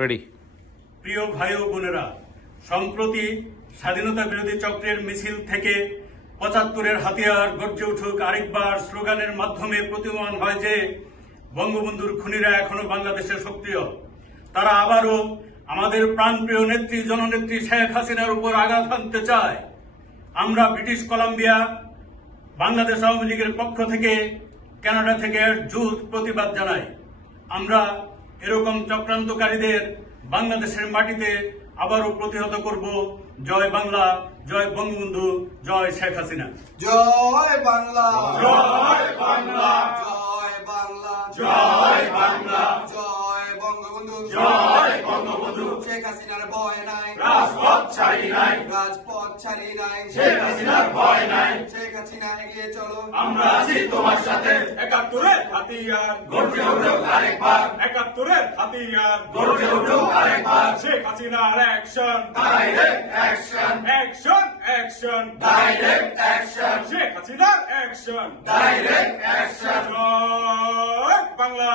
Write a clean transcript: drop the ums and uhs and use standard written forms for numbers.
Ready. প্রিয় ভাই ও বোনেরা, সম্প্রতি স্বাধীনতা বিরোধী চক্রের মিছিল থেকে ৭৫-এর হাতিয়ার গর্জে উঠুক আরেকবার স্লোগানের মাধ্যমে প্রতীয়মান হয় যে বঙ্গবন্ধুর খুনিরা এখনো বাংলাদেশে সক্রিয়। তারা আবারও আমাদের প্রাণপ্রিয় নেত্রী জননেত্রী শেখ হাসিনার উপর আঘাত হানতে চায়। আমরা ব্রিটিশ কলাম্বিয়া বাংলাদেশ আওয়ামী লীগের পক্ষ থেকে কানাডা থেকে জোর প্রতিবাদ জানাই। আমরা এরকম চক্রান্তকারীদের বাংলাদেশের মাটিতে আবারও প্রতিহত করব। জয় বাংলা, জয় বঙ্গবন্ধু, জয় শেখ হাসিনা। জয় বাংলা, জয় বাংলা, জয় বাংলা, জয় বাংলা, জয় বঙ্গবন্ধু, জয় বঙ্গবন্ধু। শেখ হাসিনার ভয় নাই, রাজপথ ছাড়ি নাই, রাজপথ ছাড়ি নাই, শেখ হাসিনার ভয় নাই। শেখ হাসিনা এগিয়ে চলো, আমরা আছি তোমার সাথে। ৭১-এর হাতিয়ার গর্জে উঠুক আরেকবার, ৭১-এর হাতিয়ার গর্জে উঠুক আরেকবার। শেখ হাসিনার action, direct action, action action, direct action. Sheikh হাসিনার অ্যাকশন, ডাইরেক্ট অ্যাকশন। জয় বাংলা।